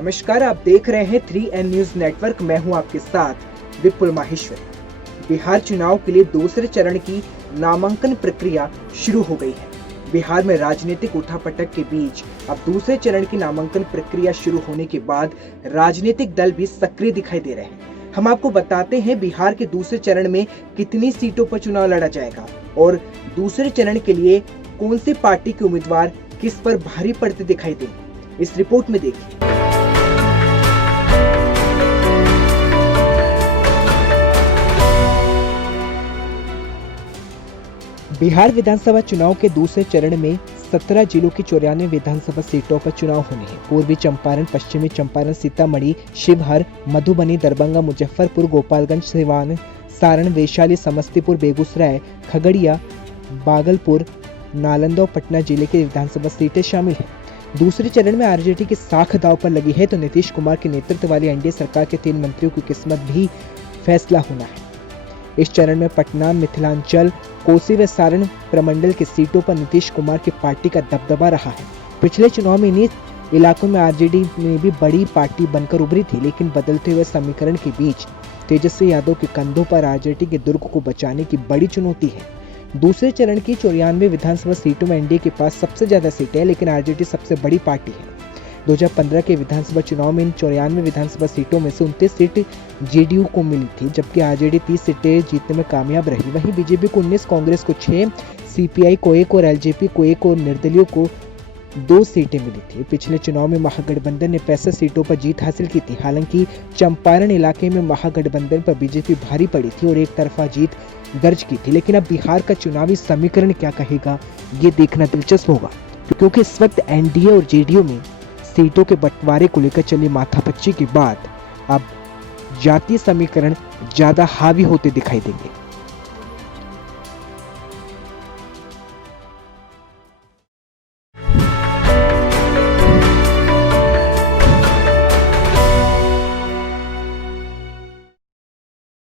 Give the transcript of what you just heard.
नमस्कार, आप देख रहे हैं 3N न्यूज नेटवर्क। मैं हूं आपके साथ विपुल माहेश्वर। बिहार चुनाव के लिए दूसरे चरण की नामांकन प्रक्रिया शुरू हो गई है। बिहार में राजनीतिक उठापटक के बीच अब दूसरे चरण की नामांकन प्रक्रिया शुरू होने के बाद राजनीतिक दल भी सक्रिय दिखाई दे रहे हैं। हम आपको बताते हैं बिहार के दूसरे चरण में कितनी सीटों पर चुनाव लड़ा जाएगा और दूसरे चरण के लिए कौन सी पार्टी के उम्मीदवार किस पर भारी पड़ते दिखाई देंगे। इस रिपोर्ट में देखिए। बिहार विधानसभा चुनाव के दूसरे चरण में 17 जिलों की 94 विधानसभा सीटों पर चुनाव होने हैं। पूर्वी चंपारण, पश्चिमी चंपारण, सीतामढ़ी, शिवहर, मधुबनी, दरभंगा, मुजफ्फरपुर, गोपालगंज, सिवान, सारण, वैशाली, समस्तीपुर, बेगूसराय, खगड़िया, भागलपुर, नालंदा और पटना जिले की विधानसभा सीटें शामिल हैं। दूसरे चरण में आरजेडी की साख दांव पर लगी है तो नीतीश कुमार के नेतृत्व वाली एनडीए सरकार के 3 मंत्रियों की किस्मत भी फैसला होना है। इस चरण में पटना, मिथिलांचल, कोसी व सारण प्रमंडल की सीटों पर नीतीश कुमार की पार्टी का दबदबा रहा है। पिछले चुनाव में इन्हीं इलाकों में आरजेडी में भी बड़ी पार्टी बनकर उभरी थी, लेकिन बदलते हुए समीकरण के बीच तेजस्वी यादव के कंधों पर आरजेडी के दुर्ग को बचाने की बड़ी चुनौती है। दूसरे चरण की 94 विधानसभा सीटों में एनडीए के पास सबसे ज्यादा सीटें हैं, लेकिन आरजेडी सबसे बड़ी पार्टी है। 2015 के विधानसभा चुनाव में इन 94 विधानसभा सीटों में से 29 सीट जेडीयू को मिली थी, जबकि आरजेडी 30 सीटें जीतने में कामयाब रही। वहीं बीजेपी को 19, कांग्रेस को 6, सीपीआई को 1 और एलजेपी को 1 और निर्दलीयों को 2 सीटें मिली थी। पिछले चुनाव में महागठबंधन ने 65 सीटों पर जीत हासिल की थी। हालांकि चंपारण इलाके में महागठबंधन पर बीजेपी भारी पड़ी थी और एक तरफा जीत दर्ज की थी। लेकिन अब बिहार का चुनावी समीकरण क्या कहेगा, ये देखना दिलचस्प होगा, क्योंकि इस वक्त एनडीए और जेडीयू में सीटों के बंटवारे को लेकर चली माथापच्ची के बाद अब जातीय समीकरण ज्यादा हावी होते दिखाई देंगे।